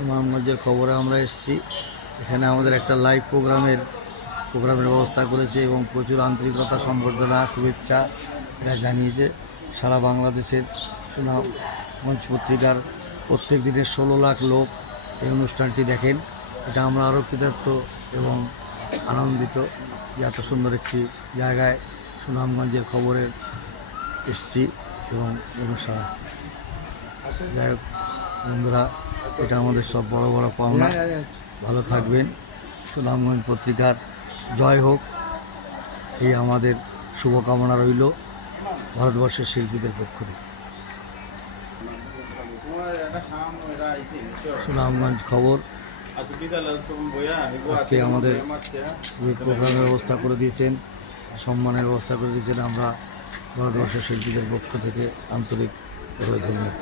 সুনামগঞ্জের খবরে আমরা এসেছি। এখানে আমাদের একটা লাইভ প্রোগ্রামের ব্যবস্থা করেছে এবং প্রচুর আন্তরিকতা, সম্বর্ধনা, শুভেচ্ছা এটা জানিয়েছে। সারা বাংলাদেশের সুনামগঞ্জ পত্রিকার প্রত্যেক দিনের 16 লাখ লোক এই অনুষ্ঠানটি দেখেন। এটা আমরা আরও কৃতার্থ এবং আনন্দিত যে এত সুন্দর একটি জায়গায় সুনামগঞ্জের খবরের এসছি এবং অনুষ্ঠান। যাই হোক বন্ধুরা, এটা আমাদের সব বড় বড় পাওনা। ভালো থাকবেন। সুনামগঞ্জ পত্রিকার জয় হোক, এই আমাদের শুভকামনা রইল ভারতবর্ষের শিল্পীদের পক্ষ থেকে। সুনামগঞ্জ খবর আজকে আমাদের যে প্রোগ্রামের ব্যবস্থা করে দিয়েছেন, সম্মানের ব্যবস্থা করে দিয়েছেন, আমরা ভারতবর্ষের শিল্পীদের পক্ষ থেকে আন্তরিকভাবে ধন্যবাদ।